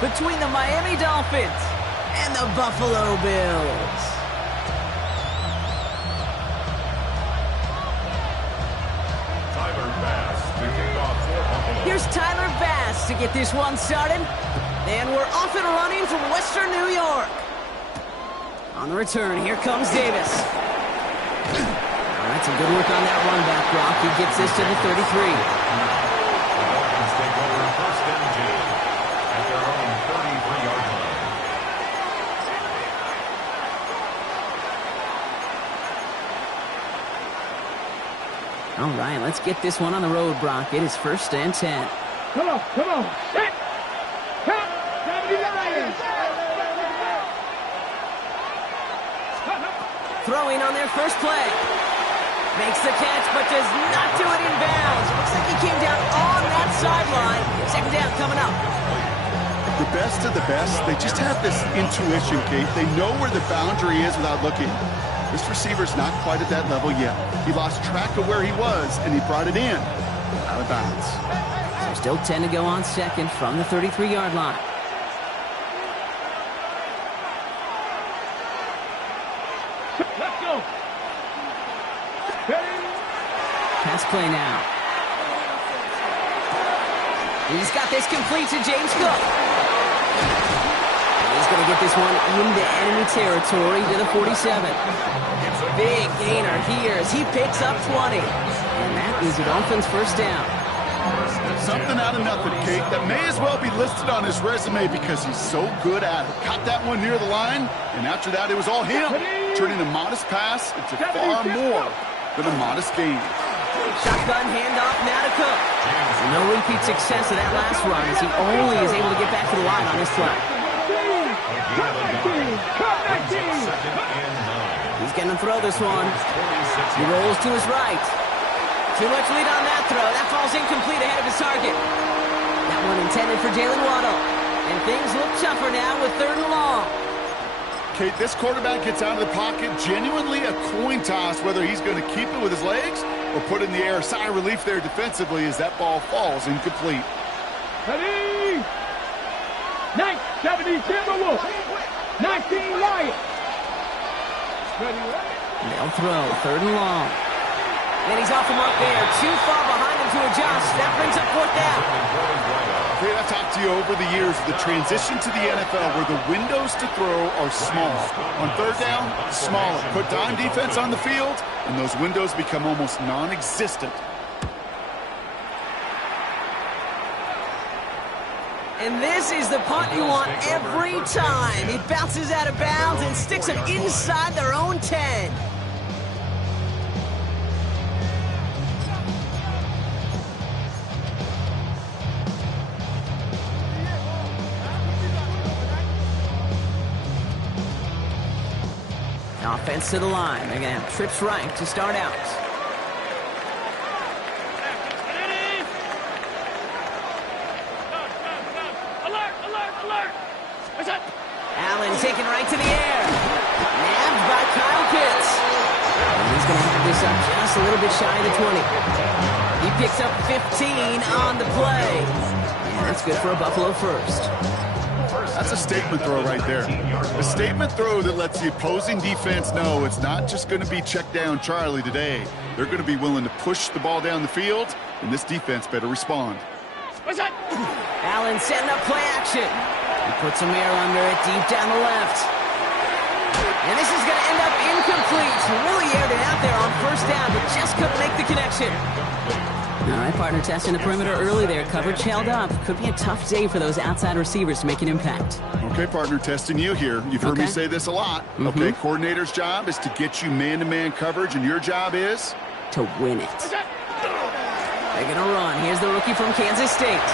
between the Miami Dolphins and the Buffalo Bills. Here's Tyler Bass to get this one started. And we're off and running from Western New York. On the return, here comes Davis. All right, some good work on that run back, Brock. He gets this to the 33. The Dolphins take over first and 10 at their own 33-yard line. All right, let's get this one on the road, Brock. It is first and 10. Come on. Set. Count. 79. Throwing on their first play. Makes the catch, but does not do it in bounds. Looks like he came down on that sideline. Second down coming up. The best of the best, they just have this intuition, Kate. They know where the boundary is without looking. This receiver's not quite at that level yet. He lost track of where he was, and he brought it in. Out of bounds. So still 10 to go on second from the 33-yard line. Let's go. Pass play now. He's got this complete to James Cook. He's going to get this one into enemy territory to the 47. Big gainer here as he picks up 20. And that is the Dolphins' first down. Something out of nothing, Kate, that may as well be listed on his resume because he's so good at it. Caught that one near the line, and after that, it was all him. Turning a modest pass into far more than a modest gain. Shotgun handoff now to Cook. No repeat success of that last run as he only is able to get back to the line on this play. He's going to throw this one. He rolls to his right. Too much lead on that throw. That falls incomplete ahead of his target. That one intended for Jalen Waddle. And things look tougher now with third and long. Kate, this quarterback gets out of the pocket, genuinely a coin toss whether he's going to keep it with his legs or put in the air. Sigh of relief there defensively as that ball falls incomplete. Ready? 970 Timberwolves. 19 Lions. They'll throw third and long. And he's off the mark there. Too far behind him to adjust. That brings up fourth down. Kate, I've talked to you over the years, the transition to the NFL where the windows to throw are small. On third down, smaller. Put dime defense on the field, and those windows become almost non-existent. And this is the punt you want every time. It bounces out of bounds and sticks them inside their own 10. Offense to the line. They're going to have trips right to start out. Allen taken right to the air. Nabbed by Kyle Pitts. And he's going to have this up just a little bit shy of the 20. He picks up 15 on the play. And that's good for a Buffalo first. That's a statement throw right there. A statement throw that lets the opposing defense know it's not just going to be check down Charlie today. They're going to be willing to push the ball down the field, and this defense better respond. Allen setting up play action. He puts some air under it deep down the left. And this is going to end up incomplete. Really aired it out there on first down, but just couldn't make the connection. All right, partner, testing the perimeter early there. Coverage held up. Could be a tough day for those outside receivers to make an impact. Okay, partner, testing you here. You've heard me say this a lot. Okay, coordinator's job is to get you man-to-man coverage, and your job is? To win it. They're going to run. Here's the rookie from Kansas State.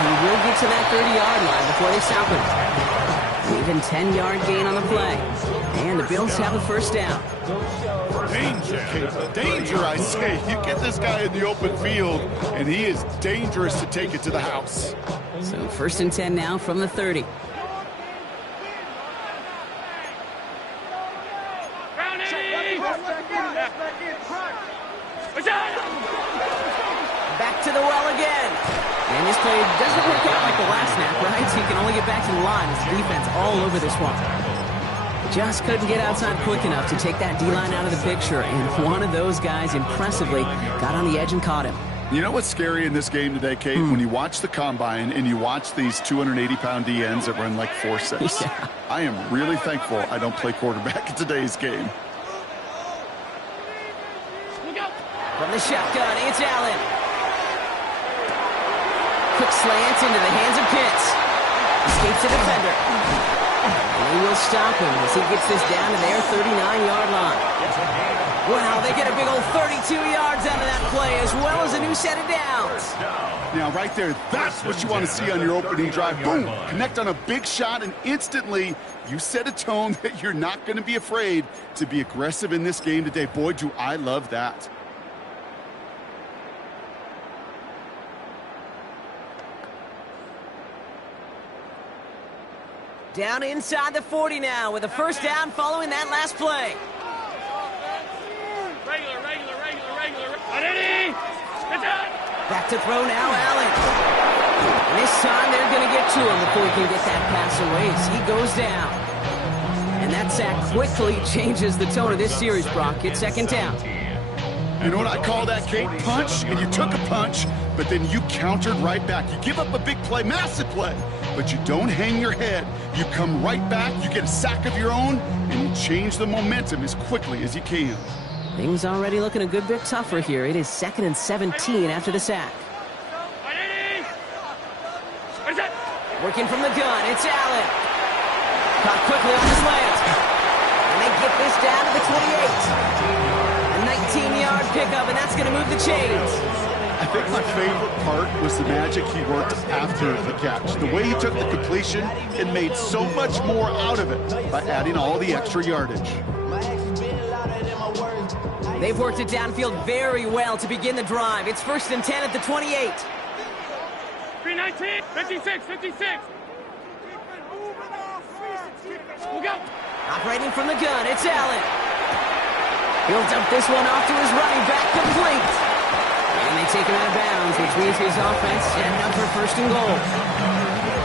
He will get to that 30-yard line before they stop him. Even 10-yard gain on the play. And the Bills have the first down. Danger, danger, I say. You get this guy in the open field, and he is dangerous to take it to the house. So first and 10 now from the 30. Back to the well again. And this play doesn't work out like the last snap. get back to the line as the defense all over this one. Just couldn't get outside quick enough to take that D-line out of the picture, and one of those guys impressively got on the edge and caught him. You know what's scary in this game today, Kate? When you watch the combine and you watch these 280-pound DNs that run like 4.6. Yeah. I am really thankful I don't play quarterback in today's game. From the shotgun, it's Allen. Quick slant into the hands of Pitts. Escapes the defender. And he will stop him as he gets this down to their 39-yard line. Wow, they get a big old 32 yards out of that play, as well as a new set of downs. Now, right there, that's what you want to see on your opening drive. Boom! Connect on a big shot, and instantly you set a tone that you're not going to be afraid to be aggressive in this game today. Boy, do I love that. Down inside the 40 now with a first down following that last play. Regular. Back to throw now, Allen. And this time they're going to get to him before he can get that pass away as he goes down. And that sack quickly changes the tone of this series, Brock. It's second down. You know what I call that, Kate? Punch, and you took a punch, but then you countered right back. You give up a big play, massive play, but you don't hang your head. You come right back, you get a sack of your own, and you change the momentum as quickly as you can. Things already looking a good bit tougher here. It is 2nd and 17 after the sack. Working from the gun, it's Allen. Caught quickly on his slant. And they get this down to the 28. A 19-yard pickup, and that's going to move the chains. I think my favorite part was the magic he worked after the catch. The way he took the completion and made so much more out of it by adding all the extra yardage. They've worked it downfield very well to begin the drive. It's 1st and 10 at the 28. 319, 56. We'll go. Operating from the gun, it's Allen. He'll dump this one off to his running back, complete. And they take him out of bounds, which means his offense setting up for 1st and goal.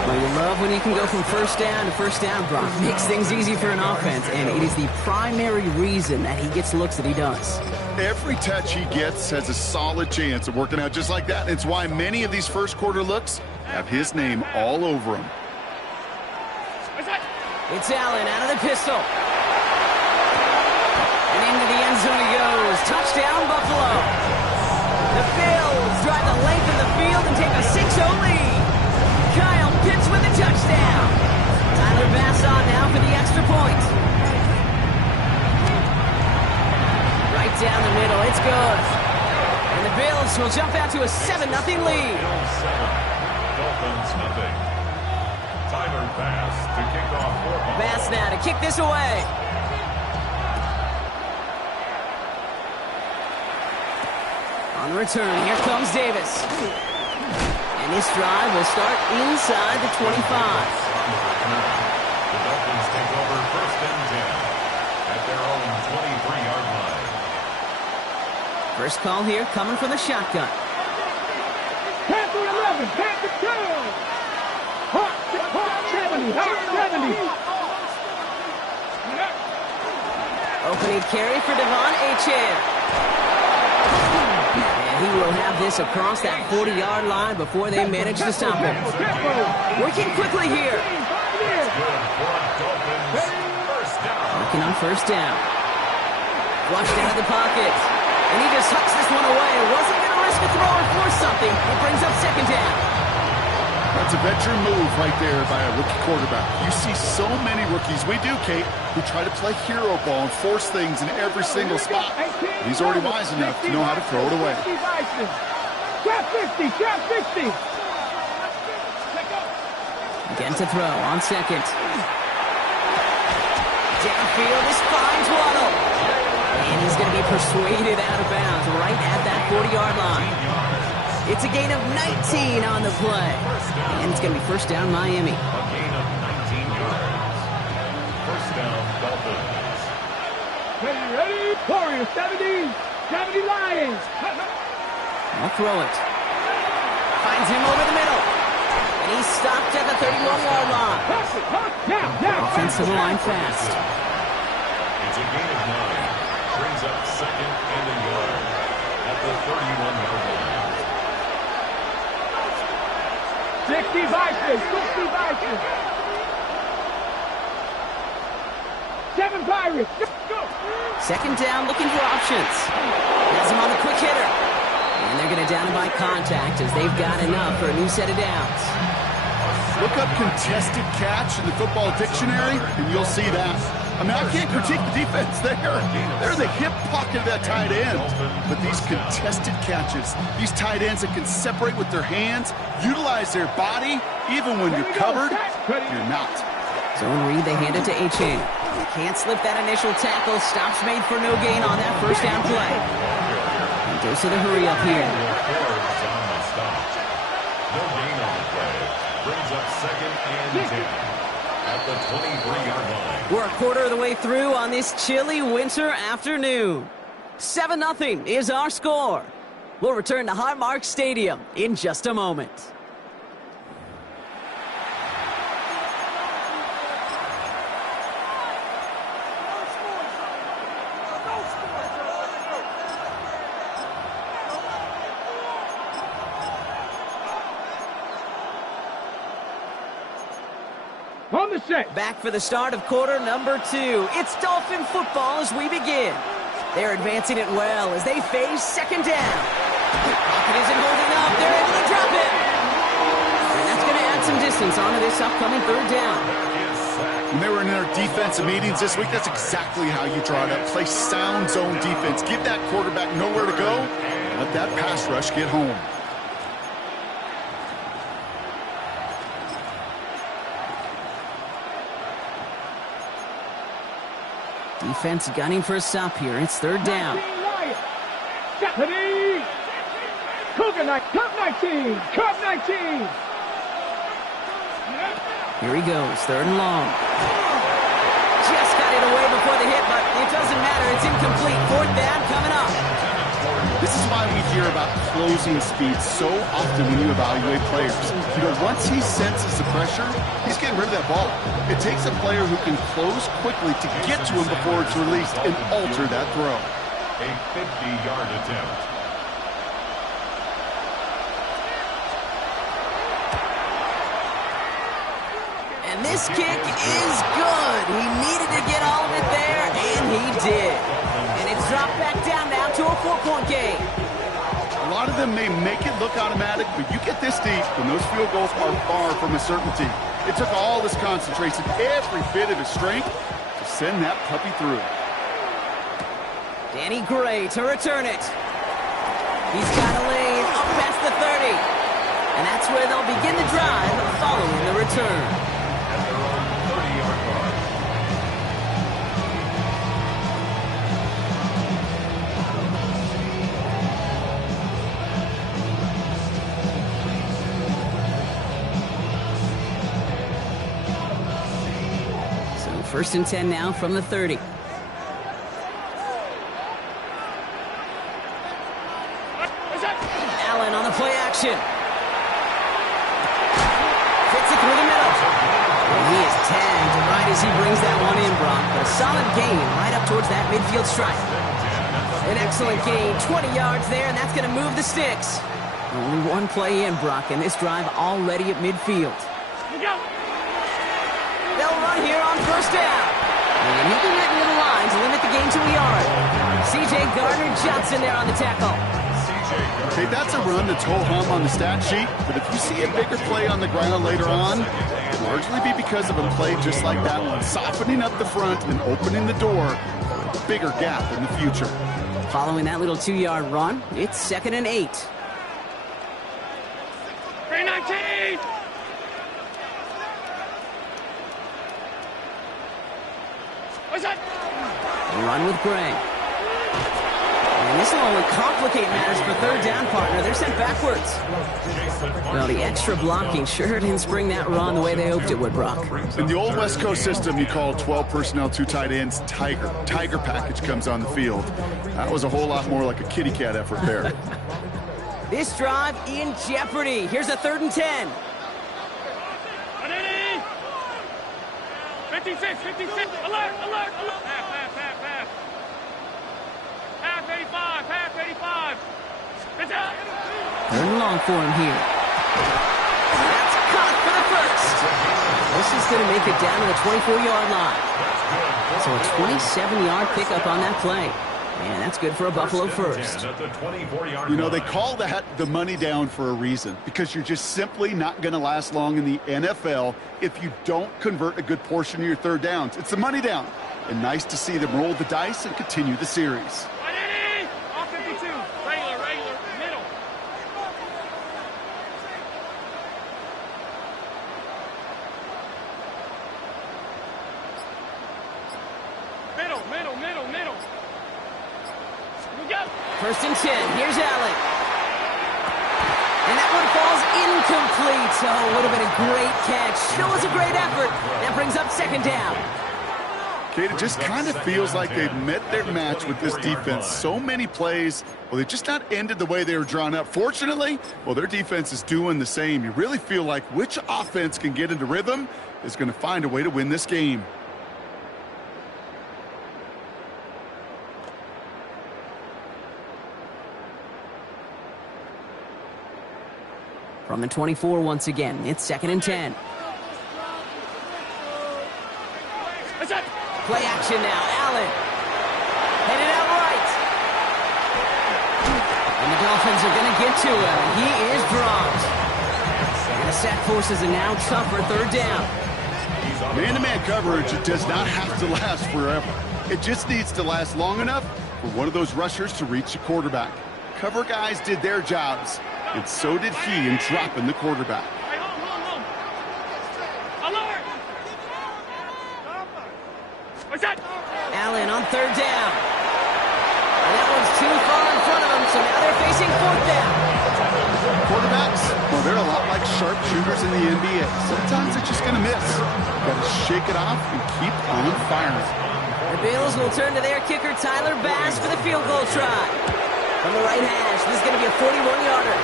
Well, you love when you can go from first down to first down, Brock. Makes things easy for an offense, and it is the primary reason that he gets looks that he does. Every touch he gets has a solid chance of working out just like that. It's why many of these first quarter looks have his name all over them. It's Allen out of the pistol. And into the end zone he goes. Touchdown, Buffalo. The Bills drive the length of the field and take a 6-0 lead. Kyle Pitts with the touchdown. Tyler Bass on now for the extra point. Right down the middle, it's good. And the Bills will jump out to a 7-0 lead. Dolphins nothing. Tyler Bass to kick off for Buffalo. Bass now to kick this away. On the return, here comes Davis. And this drive will start inside the 25. The Dolphins take over 1st and 10 at their own 23-yard line. First call here coming from the shotgun. Panther 11, Panther 2. Hawk 70, Hawk 70. Opening carry for Devon Achane. And he will have this across that 40-yard line before they manage to stop him. Working quickly here. Working on first down. Flushed out of the pocket. And he just hucks this one away. Wasn't going to risk a throw or force something. It brings up 2nd down. That's a veteran move right there by a rookie quarterback. You see so many rookies, we do, Kate, who try to play hero ball and force things in every single spot. He's already wise enough to know how to throw it away. Trap 50, trap 50. Again to throw on second. Downfield, this finds Waddle. And he's going to be persuaded out of bounds right at that 40-yard line. It's a gain of 19 on the play. And it's going to be first down Miami. A gain of 19 yards. First down Dolphins. Ready, Warriors 70 Lions. I'll throw it. Finds him over the middle. And And he's stopped at the 31-yard line. Now. Offensive line fast. It's a gain of 9. Brings up second and a yard at the 31-yard line. 60 Vikings. 60 Vikings. 7 Pirates. Go. Second down, looking for options. Has him on the quick hitter. And they're going to down him by contact as they've got enough for a new set of downs. Look up contested catch in the football dictionary, and you'll see that. I mean, I can't critique the defense there. They're in the hip pocket of that tight end. But these contested catches, these tight ends that can separate with their hands, utilize their body, even when you're covered, you're not. Zone read, they hand it to Achane. Can't slip that initial tackle. Stops made for no gain on that first down play. And dose of the hurry up here. No gain on the play. Brings up second and 10 at the 23-yard line. We're a quarter of the way through on this chilly winter afternoon. 7-0 is our score. We'll return to Highmark Stadium in just a moment. On the set. Back for the start of quarter number 2. It's Dolphin football as we begin. They're advancing it well as they face second down. Pocket isn't holding up. They're able to drop it. And that's going to add some distance onto this upcoming third down. When they were in their defensive meetings this week, that's exactly how you draw it up. Play sound zone defense. Give that quarterback nowhere to go. Let that pass rush get home. Defense gunning for a stop here. It's third down. Stephanie! Coconut, Cup 19! Cup 19! Here he goes, third and long. Just got it away before the hit, but it doesn't matter. It's incomplete. Fourth down coming up. This is why we hear about closing speed so often when you evaluate players. You know, once he senses the pressure, he's getting rid of that ball. It takes a player who can close quickly to get to him before it's released and alter that throw. A 50-yard attempt. And this kick is good. He needed to get all of it there, and he did. And it's dropped back down now to a 4-point game. A lot of them may make it look automatic, but you get this deep, and those field goals are far from a certainty. It took all this concentration, every bit of his strength, to send that puppy through. Danny Gray to return it. He's got a lane up past the 30. And that's where they'll begin the drive following the return. At their own 30-yard mark. So first and 10 now from the 30. Allen on the play action. Fits it through the middle. And he is tagged right as he brings that one in, Brock. But a solid gain right up towards that midfield stripe. An excellent gain, 20 yards there, and that's going to move the sticks. Only one play in, Brock, and this drive already at midfield. They'll run here on first down. And he can get near the line to limit the gain to a yard. C.J. Gardner-Johnson there on the tackle. Okay, that's a run that's ho-hum on the stat sheet, but if you see a bigger play on the ground later on, it'll largely be because of a play just like that one, softening up the front and opening the door for a bigger gap in the future. Following that little 2-yard run, it's 2nd and 8. 319! What's that? They run with Gray. And this will only complicate matters for third down, partner. They're sent backwards. Well, the extra blocking sure didn't spring that run the way they hoped it would, Brock. In the old West Coast system, you call 12 personnel, 2 tight ends, Tiger. Tiger package comes on the field. That was a whole lot more like a kitty cat effort there. This drive in jeopardy. Here's a 3rd and 10. 56, 56. Alert, alert, alert. Half. Half 85, half 85. It's out. Third and long for him here. That's caught for the first. This is going to make it down to the 24-yard line. So a 27-yard pickup on that play. And that's good for a Buffalo first. You know, they call that the money down for a reason, because you're just simply not going to last long in the NFL if you don't convert a good portion of your third downs. It's the money down. And nice to see them roll the dice and continue the series. Off 52. Regular, middle. Middle. We go. First and 10. Here's Allen. And that one falls incomplete. So it would have been a great catch. Still was a great effort. That brings up second down. Kate, it just kind of feels like they've met their match with this defense. So many plays, well, they just not ended the way they were drawn up. Fortunately, well, their defense is doing the same. You really feel like which offense can get into rhythm is going to find a way to win this game. From the 24 once again, it's second and 10. Play action now, Allen. Headed out right. And the Dolphins are going to get to him. He is dropped. And the sack forces a now tougher third down. Man-to-man coverage, it does not have to last forever. It just needs to last long enough for one of those rushers to reach the quarterback. Cover guys did their jobs, and so did he in dropping the quarterback. Allen on third down. And that one's too far in front of him, so now they're facing fourth down. Quarterbacks, well, they're a lot like sharpshooters in the NBA. Sometimes they're just going to miss. Got to shake it off and keep on firing. The Bills will turn to their kicker, Tyler Bass, for the field goal try. From the right hash, this is going to be a 41-yarder.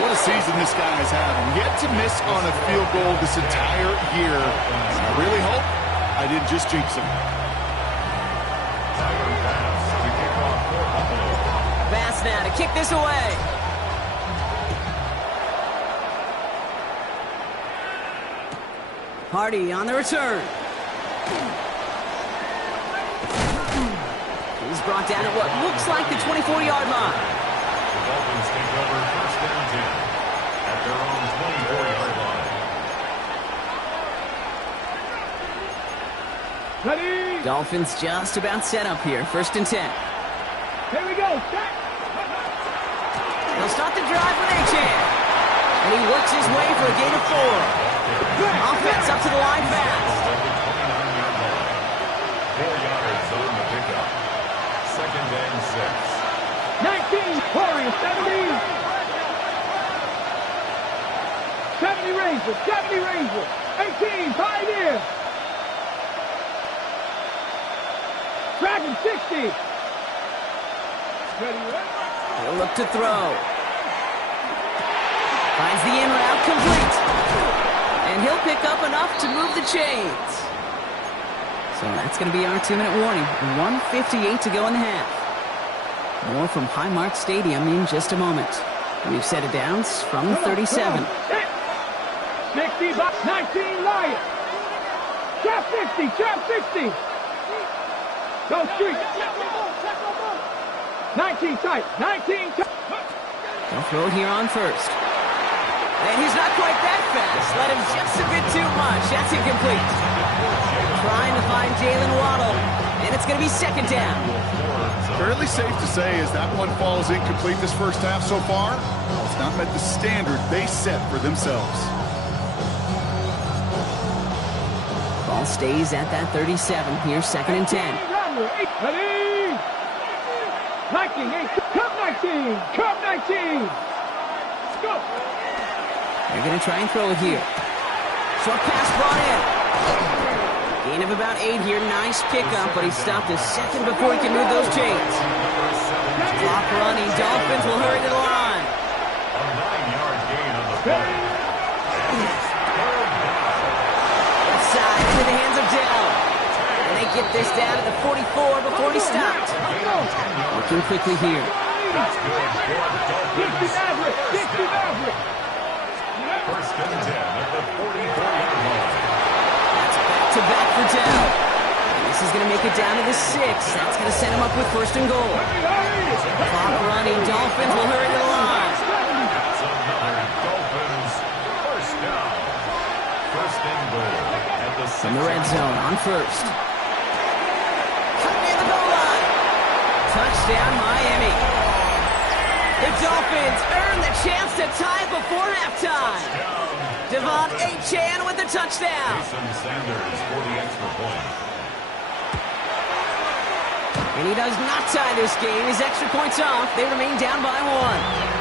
What a season this guy is having. Yet to miss on a field goal this entire year. I really hope I didn't just jinx him. Bass now to kick this away. Hardy on the return. He's brought down at what looks like the 24-yard line. The Dolphins take over first down 10 at their own 24-yard line. Ready? Dolphins just about set up here. First and 10. Here we go. Set. They'll start the drive with Achan. And he works his way for a gain of 4. Offense up to the line fast. 29-yard line. 4 yards on the pickup. Second and 6. 19, Corey, 70. 70 Rangers, 70 Rangers. 18, Pioneer. Dragon, 60. Ready, He'll look to throw. Finds the in route complete. And he'll pick up enough to move the chains. So that's going to be our 2-minute warning. 1:58 to go in the half. More from Highmark Stadium in just a moment. We've set it downs from the 37. 60, 19, Lion. Trap 60, trap 60. Go street. 19 tight, 19 tight. They'll throw it here on first. And he's not quite that fast. Let him just a bit too much. That's incomplete. Trying to find Jalen Waddle. And it's going to be second down. Fairly safe to say as that one falls incomplete this first half so far, it's not met the standard they set for themselves. Ball stays at that 37. Here's second and 10. Ready? 19, 8, Cup 19, Cup 19. Go. They're going to try and throw it here. Short pass brought in. Gain of about 8 here. Nice pickup, but he stopped a second before he can move those chains. Clock running. Dolphins will hurry to the line. A 9-yard gain on the play. Outside into the hands of get this down to the 44 before he stopped. Looking quickly here. That's good for Dolphins. First and 10 at the 44-yard line. That's back-to-back for Dell. This is going to make it down to the 6. That's going to set him up with first and goal. Clock running. Dolphins will hurry to the line. That's another Dolphins first down. First and goal at the 6. From the red zone on first. Cut near the goal line. Touchdown, Miami. The Dolphins earn the chance to tie before halftime. Devon Achane with the touchdown. Jason Sanders for the extra point. And he does not tie this game. His extra points off. They remain down by 1.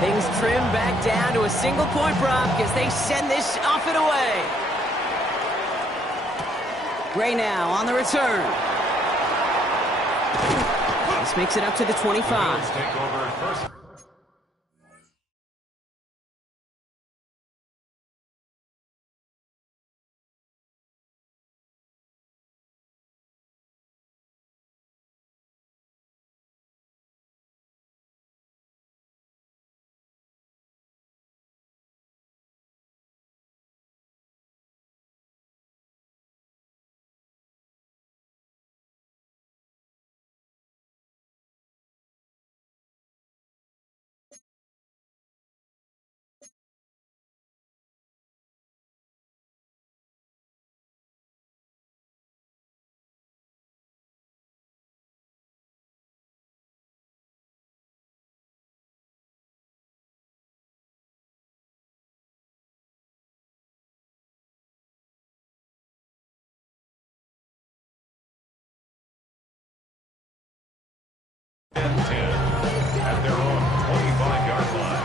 Things trim back down to a single-point prop as they send this off and away. Gray now on the return. This makes it up to the 25. Eagles take over first. And 10 at their own 25-yard line.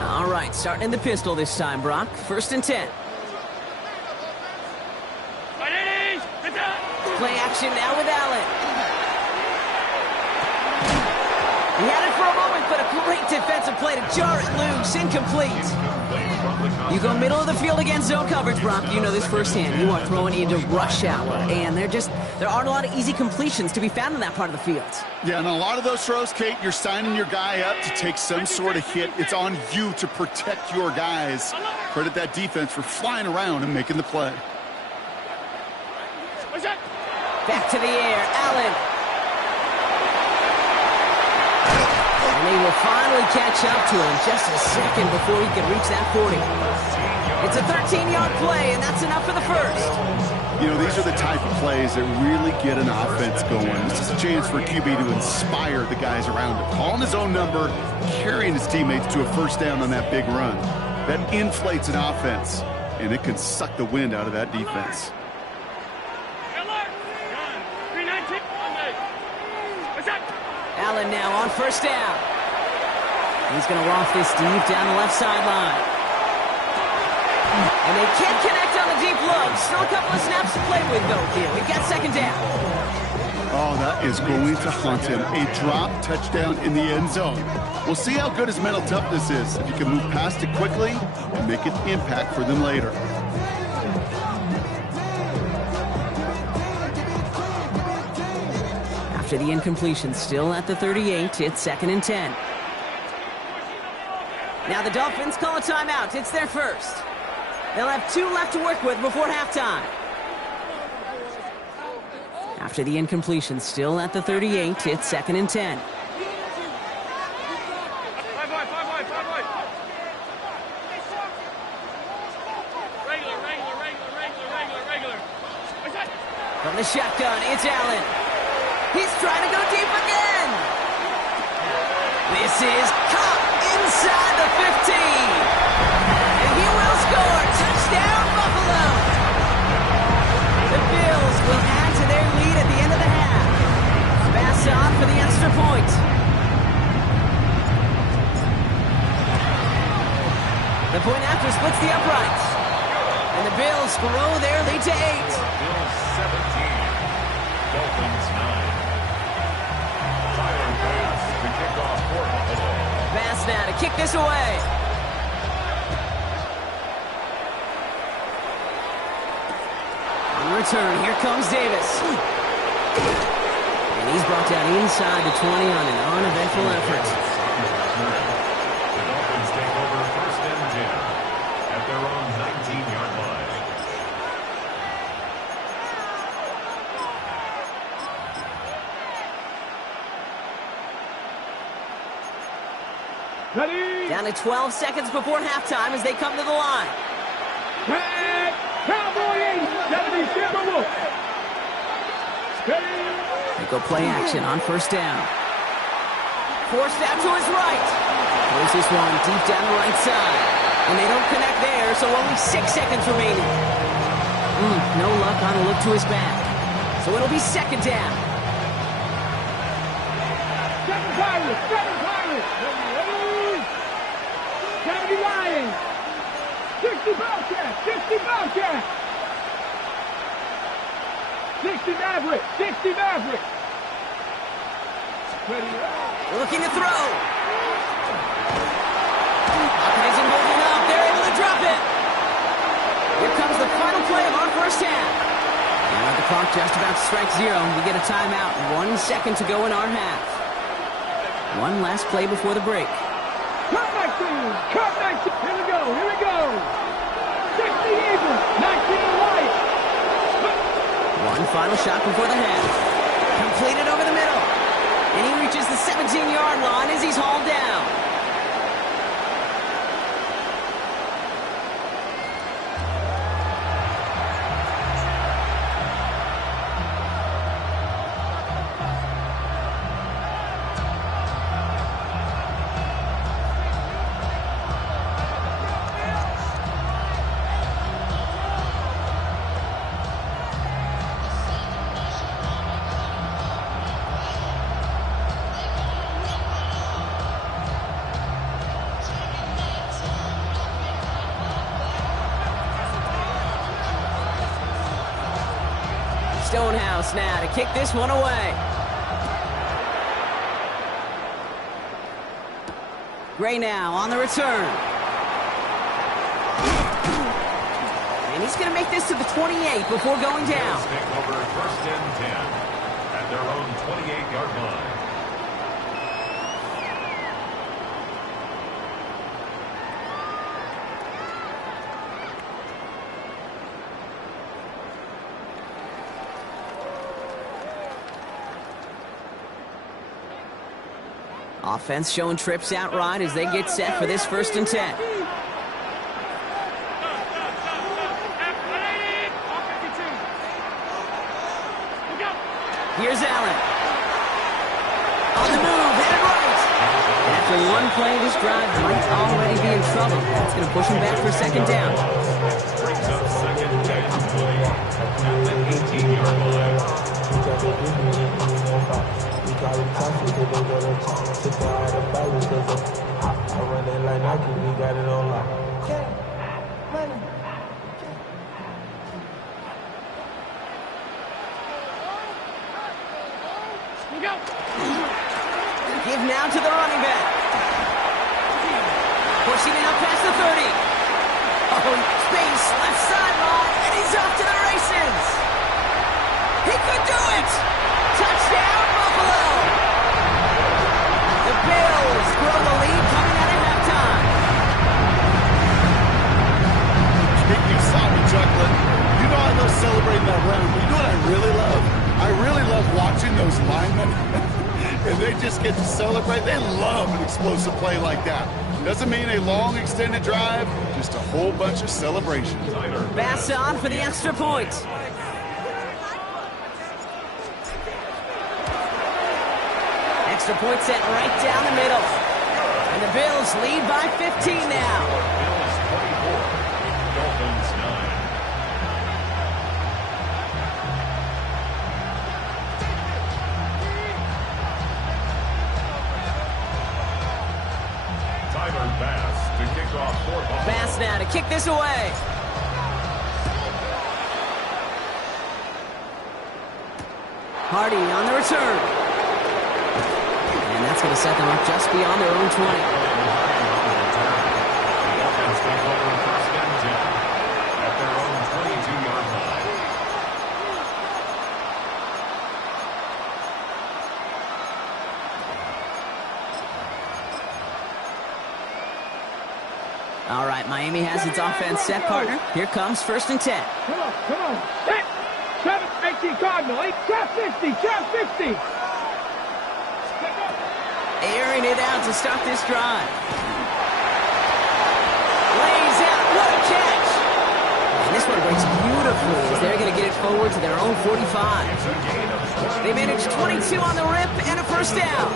All right, starting in the pistol this time, Brock. First and 10. Play action now with Allen. He had it for a moment, but a great defensive play to jar it loose. Incomplete. You go middle of the field against zone coverage, Brock. You know this firsthand. You are throwing into rush hour, and there aren't a lot of easy completions to be found in that part of the field. Yeah, and a lot of those throws, Kate, you're signing your guy up to take some sort of hit. It's on you to protect your guys. Credit that defense for flying around and making the play. Back to the air, Allen. And they will finally catch up to him just a second before he can reach that 40. It's a 13-yard play, and that's enough for the first. You know, these are the type of plays that really get an offense going. This is a chance for QB to inspire the guys around him. Calling his own number, carrying his teammates to a first down on that big run. That inflates an offense, and it can suck the wind out of that defense. Allen now on first down. He's going to loft this deep down the left sideline. And they can't connect on the deep look. Still a couple of snaps to play with, though, here. We've got second down. Oh, that is going to haunt him. A drop touchdown in the end zone. We'll see how good his mental toughness is. If he can move past it quickly and make an impact for them later. After the incompletion, still at the 38, it's second and 10. Now the Dolphins call a timeout. It's their first. They'll have 2 left to work with before halftime. After the incompletion, still at the 38, it's second and 10. From the shotgun, it's Allen. He's trying to go deep again. This is caught inside the 15. And he will score. Touchdown, Buffalo. The Bills will add to their lead at the end of the half. Pass on for the extra point. The point after splits the uprights. And the Bills grow their lead to 8. Bills 17. Dolphins 9. Tyler Bass to kick off for Buffalo. Bass now to kick this away. On return, here comes Davis. And he's brought down inside the 20 on an uneventful effort. The Dolphins take over first and 10 at their own 19-yard line. Ready? Down to 12 seconds before halftime as they come to the line. Red, Cowboy 8, 70, Timberwolves. Steady. They go play action on first down. Forced out to his right. Throws this one deep down the right side. And they don't connect there, so only 6 seconds remaining. No luck on a look to his back. So it'll be second down. 7 Pirates, 7 Pirates. Ready? 70 Lions. 60 Bobcats, 60 Bobcats. 60 Mavericks, 60 Mavericks. Ready? Looking to throw. Pocket isn't holding up. They're able to drop it. Here comes the final play of our first half. And with the clock just about to strike 0, we get a timeout. 1 second to go in our half. One last play before the break. Cut 19, cut 19. Here we go, here we go. 60 Eagles, 19 White. One final shot before the half. Completed over the middle. And he reaches the 17-yard line as he's hauled down. Stonehouse now to kick this one away. Gray now on the return. And he's going to make this to the 28 before going down. Bills take over first and 10 at their own 28-yard line. Offense showing trips out right as they get set for this first and 10. Here's Allen. On the move, headed right. After one play, this drive might already be in trouble. That's going to push him back for second down. Brings up second down play at the 18-yard line. I run it like Nike, we got it on lock. Give now to the running back. Pushing it up past the 30. Oh, space, left sideline, and he's off to the races. He could do it. Touchdown, Buffalo. The Bills grow the lead coming out of halftime. You saw me juggling. You know I love celebrating that run. But you know what I really love? I really love watching those linemen. And they just get to celebrate. They love an explosive play like that. Doesn't mean a long extended drive, just a whole bunch of celebrations. Bass on for the extra point. Extra point set right down the middle. And the Bills lead by 15 now. Bills 24, Dolphins 9. Tyler Bass to kick off for Buffalo. Bass now to kick this away. Hardy on the return. And that's going to set them up just beyond their own 20. All right, Miami has its offense set, partner. Here comes 1st and 10. Come on. Set. 7, 18 Cardinal. 8, trap 50, trap 50. Airing it out to start this drive. Lays out. What a catch. And this one breaks beautifully as they're going to get it forward to their own 45. They managed 22 on the rip and a 1st down.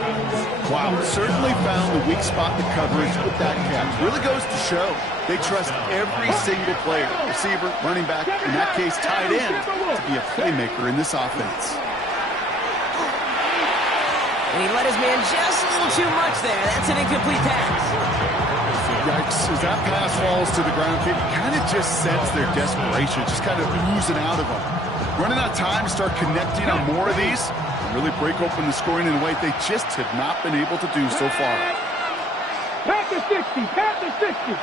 Wow, certainly found the weak spot in the coverage with that catch. Really goes to show they trust every single player, receiver, running back, in that case tight end, to be a playmaker in this offense. And he let his man just a little too much there. That's an incomplete pass. Yikes, as that pass falls to the ground, you kind of just sense their desperation, just kind of oozing out of them. Running out of time to start connecting on more of these and really break open the scoring in a way they just have not been able to do so far. Pass to 60, pass to 60.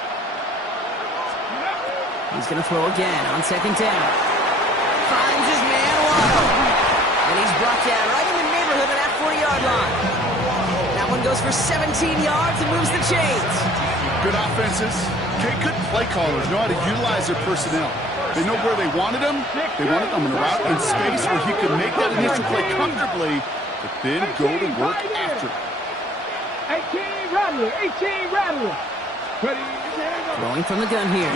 He's going to throw again on 2nd down. Finds his man Waddle. And he's brought down right in the neighborhood of that 40-yard line. That one goes for 17 yards and moves the chains. Good offenses. Good play callers know how to utilize their personnel. They know where they wanted him. They wanted them in a route in space where he could make that initial play comfortably, but then go to work after. 18 Rattler, 18 Rattler. Throwing from the gun here.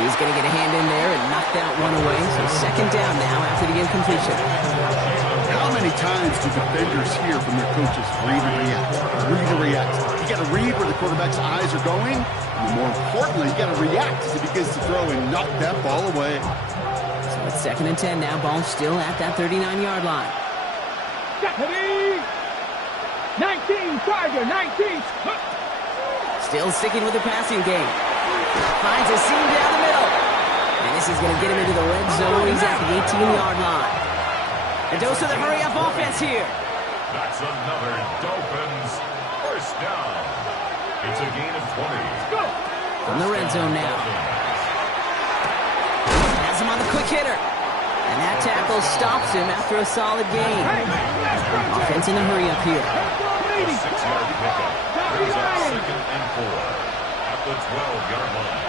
He's going to get a hand in there and knock that one away. So 2nd down now after the incompletion. How many times do defenders hear from their coaches, read and react, read and react? You got to read where the quarterback's eyes are going, and more importantly, you got to react as he begins to throw and knock that ball away. So it's 2nd and 10 now. Ball still at that 39-yard line. 19, Tiger, 19. Still sticking with the passing game. Finds a seam down the middle. And this is going to get him into the red zone. He's at the 18-yard line. A dose of the hurry-up offense here. That's another Dolphins 1st down. It's a gain of 20. From the red zone now. Has him on the quick hitter. And that tackle stops him after a solid gain. Offense in the hurry-up here. A 6-yard pickup. Brings up 2nd and 4 at the 12-yard line.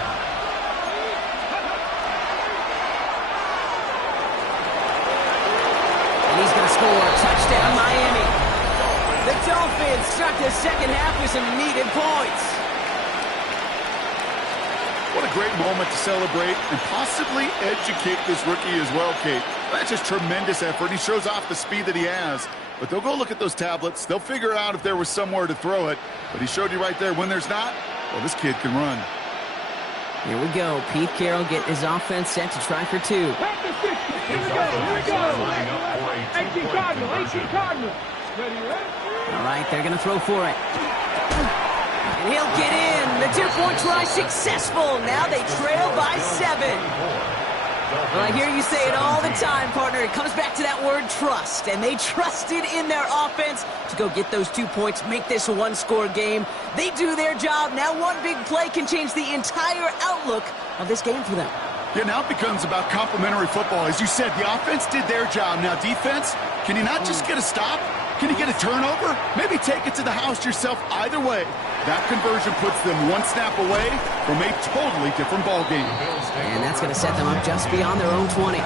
He's going to score. Touchdown, Miami. The Dolphins start the 2nd half with some needed points. What a great moment to celebrate and possibly educate this rookie as well, Kate. That's just tremendous effort. He shows off the speed that he has. But they'll go look at those tablets. They'll figure out if there was somewhere to throw it. But he showed you right there when there's not, well, this kid can run. Here we go. Pete Carroll getting his offense set to try for 2. Here we go. 18 Cardinal, 18 Cardinal. All right, they're going to throw for it. And he'll get in. The 2-point try successful. Now they trail by 7. Well, I hear you say it all the time, partner. It comes back to that word trust. And they trusted in their offense to go get those 2 points, make this a one-score game. They do their job. Now one big play can change the entire outlook of this game for them. Yeah, now it becomes about complementary football. As you said, the offense did their job. Now defense, can you not just get a stop? Can you get a turnover? Maybe take it to the house yourself. Either way, that conversion puts them one snap away from a totally different ball game. And that's going to set them up just beyond their own 20.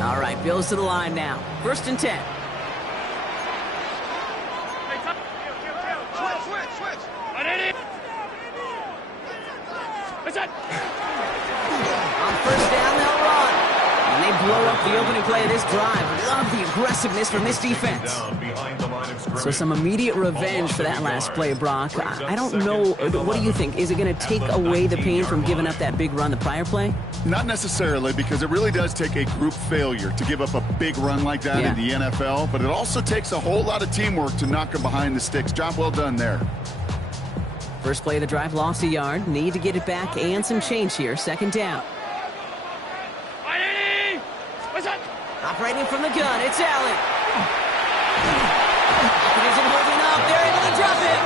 All right, Bills to the line now. 1st and 10. On 1st down, they'll run. And they they blow up the opening play of this drive. Love the aggressiveness from this defense. Down behind the line of scrimmage. So some immediate revenge for that last play, Brock. I don't know. What do you think? Is it going to take away the pain from giving up that big run the prior play? Not necessarily, because it really does take a group failure to give up a big run like that in the NFL, but it also takes a whole lot of teamwork to knock them behind the sticks. Job well done there. First play of the drive, lost a yard. Need to get it back and some change here. Second down. Operating from the gun, it's Allen. Isn't holding up. They're able to drop it.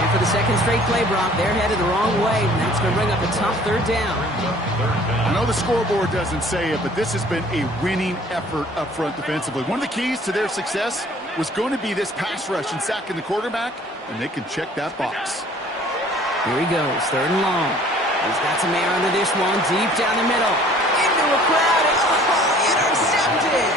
And for the second straight play, Brock, they're headed the wrong way, and that's going to bring up a tough third down. I know the scoreboard doesn't say it, but this has been a winning effort up front defensively. One of the keys to their success was going to be this pass rush and sacking the quarterback, and they can check that box. Here he goes, third and long. He's got some air under this one, deep down the middle. Into a crowd, and intercepted!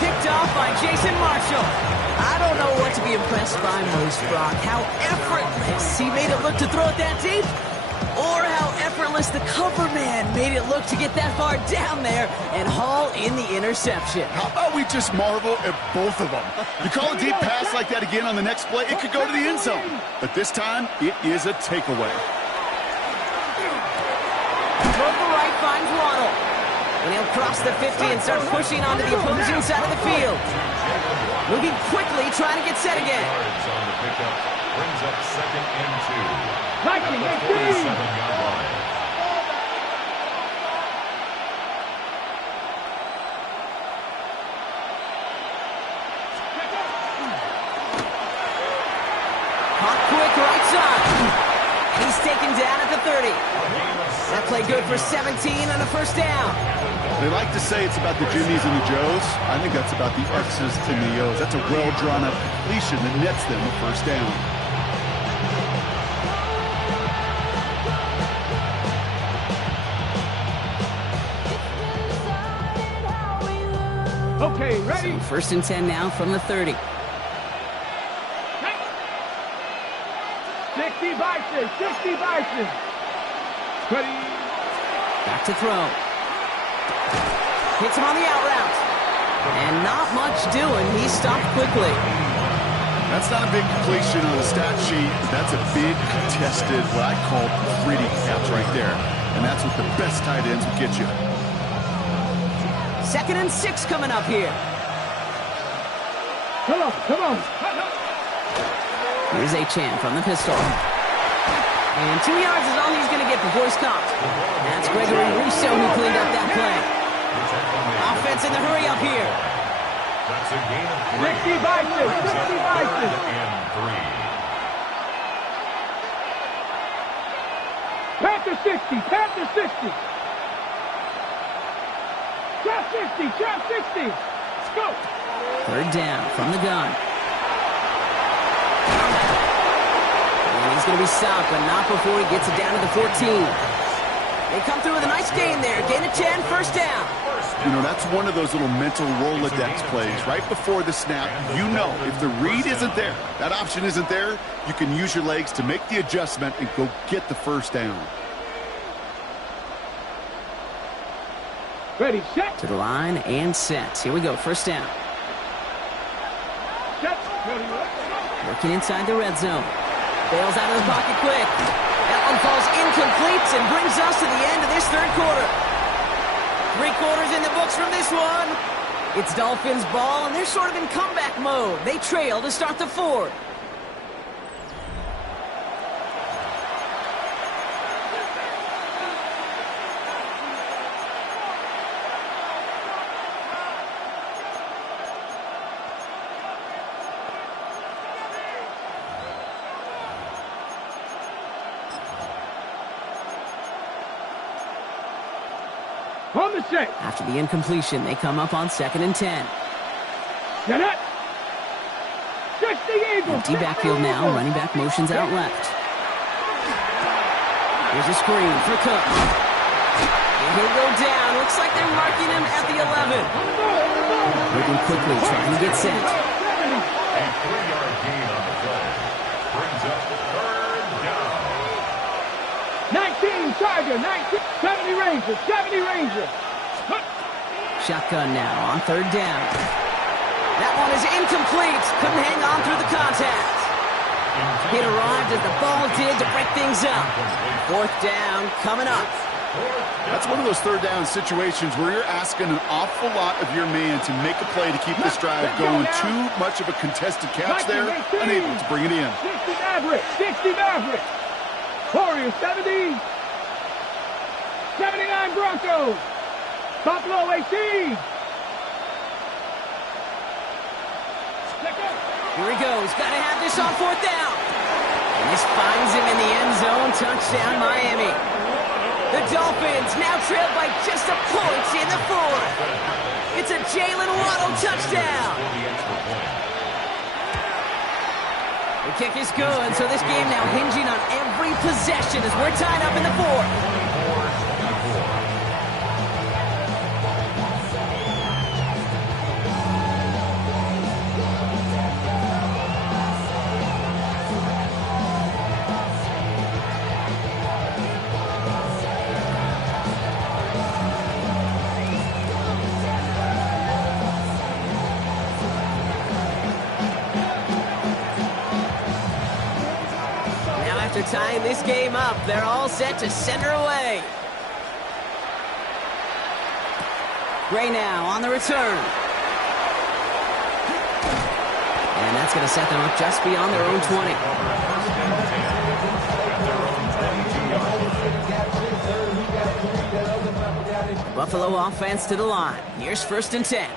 Picked off by Jason Marshall. I don't know what to be impressed by most, Brock. How effortless he made it look to throw it that deep, or how effortless the cover man made it look to get that far down there and haul in the interception. How about we just marvel at both of them? You call a deep pass like that again on the next play, it could go to the end zone. But this time, it is a takeaway. Throw the right finds Waddle. And he'll cross the 50 and start pushing onto the opposing side of the field. Moving quickly, trying to get set again. Yards on the pickup. Brings up second and 2. Viking, At the 47-yard line. Hot quick right side. And he's taken down at the 30. That play good for 17 on a first down. They like to say it's about the Jimmies and the Joes. I think that's about the X's and the O's. That's a well-drawn-up completion that nets them a first down. Okay, ready? So first and 10 now from the 30. 60 Bison, 60 Bison. Ready? Back to throw. Hits him on the out route. And not much doing. He stopped quickly. That's not a big completion on the stat sheet. That's a big contested, what I call gritty catch right there. And that's what the best tight ends will get you. Second and 6 coming up here. Come on, come on. Here's Achane from the pistol. And 2 yards is all he's going to get before he's caught. That's Gregory Rousseau who cleaned up that play. Offense in the hurry up here. That's a gain of 3. 60 Bison, 60 Bison. And 3. Panther 60, Panther 60. Trap 60, trap 60. Let's go. Third down from the gun. And he's going to be stopped, but not before he gets it down to the 14. They come through with a nice gain there. Gain of 10, first down. You know, that's one of those little mental Rolodex plays. Right before the snap, you know if the read isn't there, that option isn't there, you can use your legs to make the adjustment and go get the first down. Ready, set. To the line and set. Here we go, first down. Set. Ready, Working inside the red zone. Bails out of the pocket quick. That one falls incomplete and brings us to the end of this third quarter. 3 quarters in the books from this one. It's Dolphins ball, and they're sort of in comeback mode. They trail to start the fourth. on the set. After the incompletion, they come up on second and 10. Get it. 60 Eagles. Empty backfield now. Running back motions out left. Here's a screen for Cook. And he'll go down. Looks like they're marking him at the 11. Moving quickly, trying to get set. A 3-yard gain on the play. Brings up third down. 19 Tiger, 19. 70 Ranger, 70 Ranger. shotgun now on third down. That one is incomplete. Couldn't hang on through the contact. It arrived as the ball did to break things up. Fourth down coming up. That's one of those third down situations where you're asking an awful lot of your man to make a play to keep this drive going. Too much of a contested catch there, unable to bring it in. 60 Maverick. Warriors 70. 79 Broncos. Buffalo 18. Here he goes. Got to have this on fourth down. And this finds him in the end zone. Touchdown, Miami. The Dolphins now trailed by just a point in the fourth. It's a Jalen Waddle touchdown. The kick is good, so this game now hinging on every possession as we're tied up in the fourth. After tying this game up, they're all set to send her away. Gray now on the return. And that's going to set them up just beyond their own 20. Buffalo offense to the line. Here's first and 10.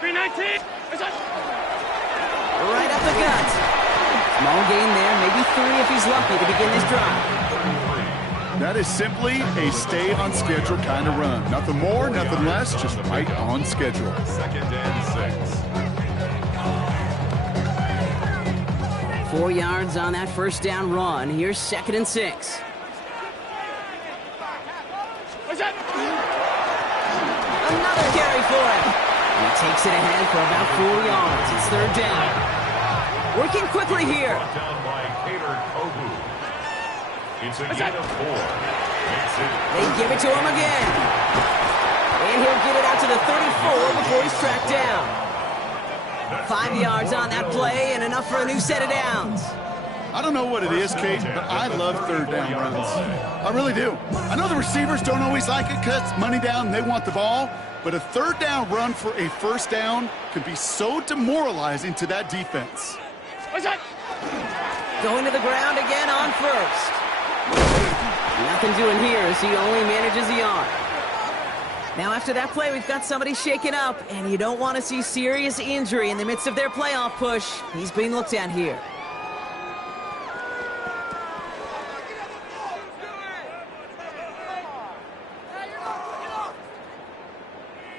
319. Right up the gut. Small gain there, maybe 3 if he's lucky to begin this drive. That is simply a stay on schedule kind of run. Nothing more, nothing less, just right on schedule. Second and 6. 4 yards on that first down run. Here's second and 6. Another carry for him. He takes it ahead for about 4 yards. It's third down. Working quickly here. Down by Cater Kogu. It's a gain of 4. They give it to him again. And he'll get it out to the 34 before he's tracked down. 5 yards on that play and enough for a new set of downs. I don't know what it is, Kate, but I love third down runs. I really do. I know the receivers don't always like it because it's money down and they want the ball, but a third down run for a first down can be so demoralizing to that defense. Going to the ground again on first. Nothing doing here as he only manages a yard. Now after that play, we've got somebody shaken up, and you don't want to see serious injury in the midst of their playoff push. He's being looked at here.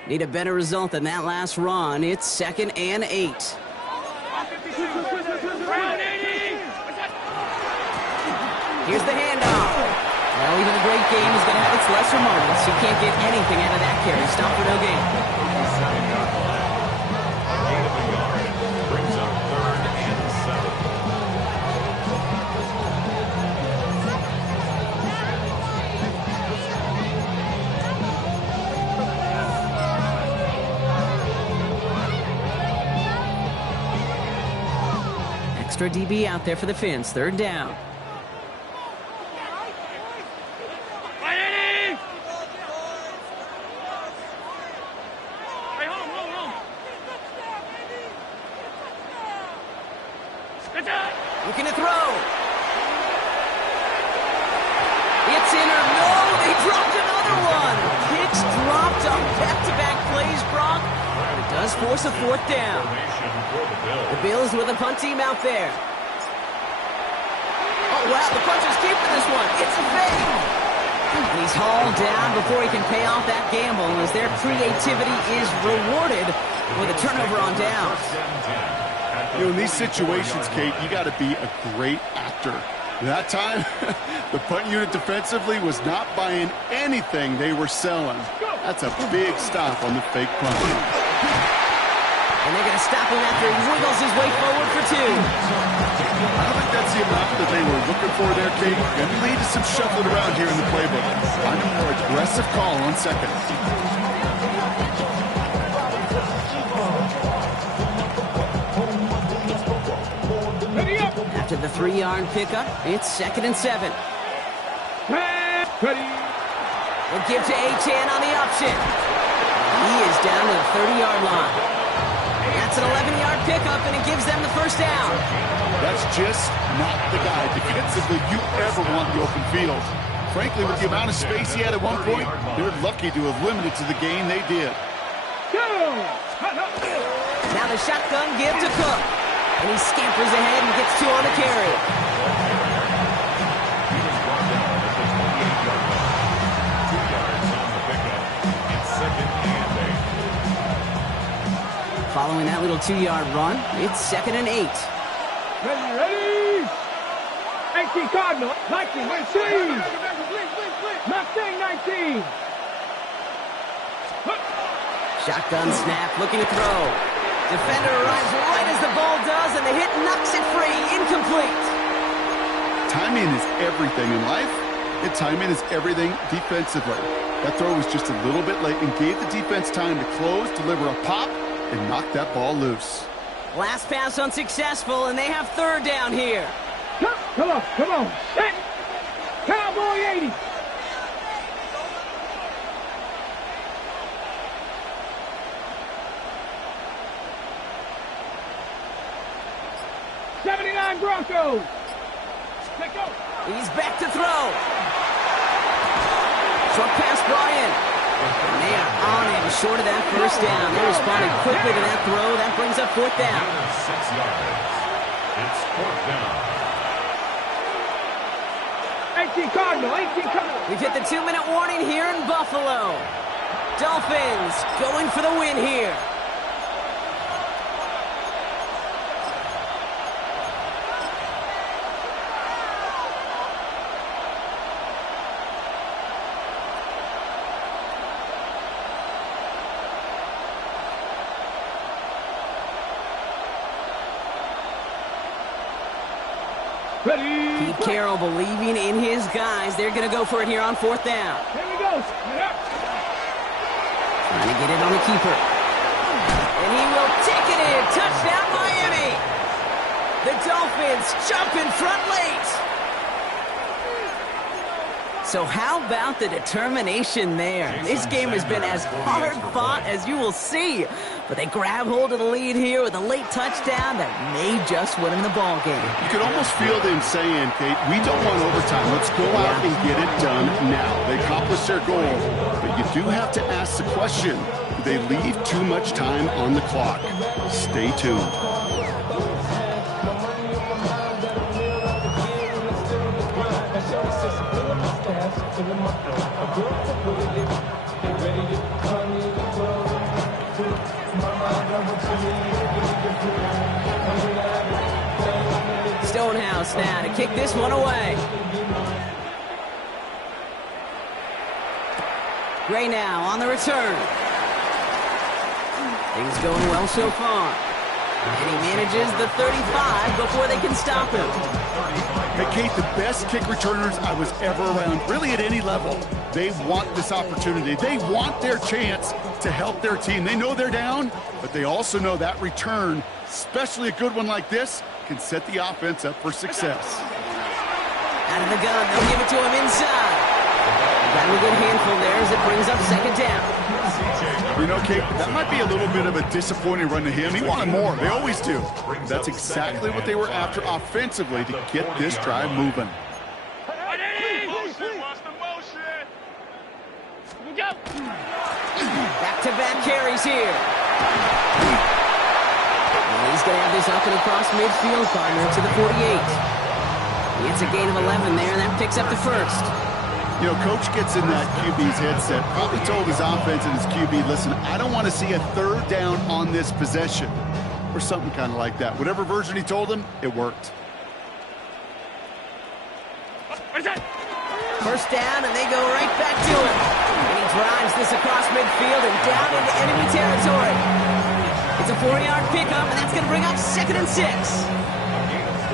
Need a better result than that last run. It's second and 8. Here's the handoff. Well, even a great game is going to have its lesser moments. You can't get anything out of that carry. Stop for no gain. Gain of a yard brings up third and 7. Extra DB out there for the Finns. Third down. Looking to throw. It's in or no, they dropped another one. Picks dropped on back-to-back plays, Brock. It does force a fourth down. The Bills with a punt team out there. Oh, wow, the puncher's keeping this one. It's a fake. And he's hauled down before he can pay off that gamble as their creativity is rewarded with a turnover on downs. You know, in these situations, Kate, you got to be a great actor. That time, the punt unit defensively was not buying anything they were selling. That's a big stop on the fake punt. And they're going to stop him after he wiggles his way forward for 2. I don't think that's the amount that they were looking for there, Kate. And lead to some shuffling around here in the playbook. Find a more aggressive call on second. After the 3-yard pickup, it's 2nd and 7. We'll give to Achane on the option. He is down to the 30-yard line. That's an 11-yard pickup, and it gives them the first down. That's just not the guy defensively you ever want in the open field. Frankly, with the amount of space he had at one point, they're lucky to have limited to the game they did. Now the shotgun give to Cook. And he scampers ahead and gets 2 on the carry. He was brought down at the 28-yard line. 2 yards on the pickup. It's 2nd and 8. Following that little 2-yard run, it's 2nd and 8. Ready! 18 Cardinal, 19, 19! Mustang 19! Shotgun snap, looking to throw. Defender arrives right as the ball does, and the hit knocks it free. Incomplete. Timing is everything in life, and timing is everything defensively. That throw was just a little bit late and gave the defense time to close, deliver a pop, and knock that ball loose. Last pass unsuccessful, and they have 3rd down here. Come on. Set. Cowboy 80. Broncos. Let's go. He's back to throw. Short pass brought in. And they are on him short of that first down. They responded quickly to that throw. That brings up 4th down. 6 yards. It's 4th down. 18 Cardinal, 18 Cardinal. We've hit the 2-minute warning here in Buffalo. Dolphins going for the win here. Ready. Pete Carroll believing in his guys. They're going to go for it here on 4th down. Here we go. Trying to get it on the keeper. And he will take it in. Touchdown, Miami. The Dolphins jump in front late. So how about the determination there? This game has been as hard fought as you will see. But they grab hold of the lead here with a late touchdown that may just win them the ball game. You could almost feel them saying, Kate, we don't want overtime. Let's go out and get it done now. They accomplished their goal. But you do have to ask the question, do they leave too much time on the clock? Stay tuned. Stonehouse now to kick this one away. Gray now on the return. Things going well so far. And he manages the 35 before they can stop him. Hey, Kate, the best kick returners I was ever around, really at any level, they want this opportunity. They want their chance to help their team. They know they're down, but they also know that return, especially a good one like this, can set the offense up for success. Out of the gun, they'll give it to him inside. Got a good handful there as it brings up 2nd down. You know, Kate, that might be a little bit of a disappointing run to him. He wanted more. They always do. That's exactly what they were after offensively to get this drive moving. Back-to-back carries here. And he's going to have this up and across midfield, partner, to the 48. He gets a gain of 11 there, and that picks up the first. You know, Coach gets in that QB's headset, probably told his offense and his QB, listen, I don't want to see a 3rd down on this possession, or something kind of like that. Whatever version he told him, it worked. First down, and they go right back to it. And he drives this across midfield and down into enemy territory. It's a 4-yard pickup, and that's going to bring up 2nd and 6.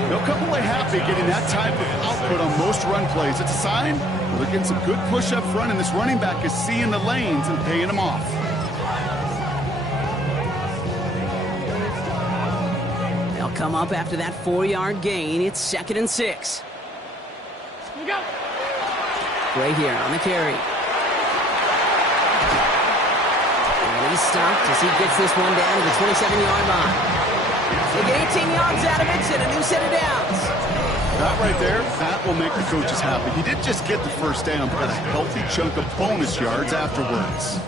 They'll come away happy getting that type of output on most run plays. It's a sign they're getting some good push up front, and this running back is seeing the lanes and paying them off. They'll come up after that 4-yard gain. It's 2nd and 6. Go. Gray here on the carry. And he's stopped as he gets this one down to the 27-yard line. They get 18 yards out of it and a new set of downs. That right there, that will make the coaches happy. He didn't just get the first down, but got a healthy chunk of bonus yards afterwards.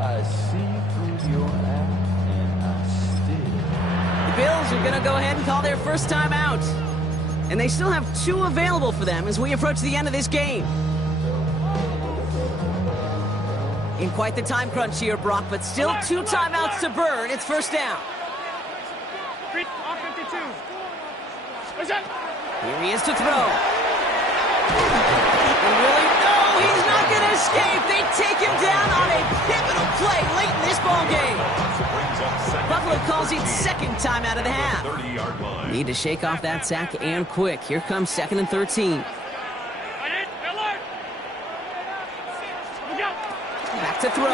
I see through your act, and I still. The Bills are going to go ahead and call their first time out. And they still have 2 available for them as we approach the end of this game. In quite the time crunch here, Brock, but still 2 timeouts to burn. It's first down. On 52. What's that? Here he is to throw. And really, no, he's not going to escape. They take him down on a pivotal play late in this ball game. Buffalo calls it 2nd time out of the half. 30-yard line. Need to shake off that sack and quick. Here comes 2nd and 13. Back to throw.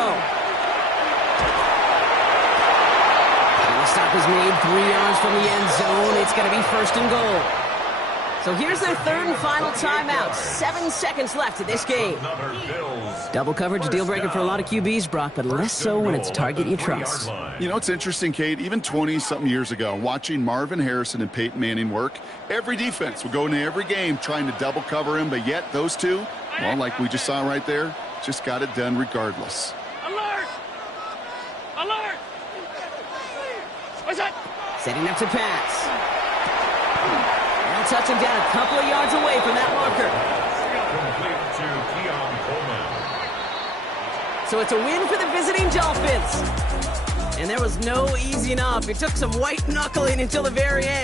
And the stop is made 3 yards from the end zone. It's going to be 1st and goal. So here's their 3rd and final timeout. 7 seconds left in this game. Double coverage, a deal breaker for a lot of QBs, Brock, but less so when it's a target you trust. You know, it's interesting, Kate, even 20-something years ago, watching Marvin Harrison and Peyton Manning work, every defense would go into every game trying to double cover him, but yet those two, well, like we just saw right there, just got it done regardless. Alert! Alert! What's that? Setting up to pass. They'll touch him down a couple of yards away from that marker. Complete to Keon Coleman. So it's a win for the visiting Dolphins. And there was no easing up. It took some white knuckling until the very end.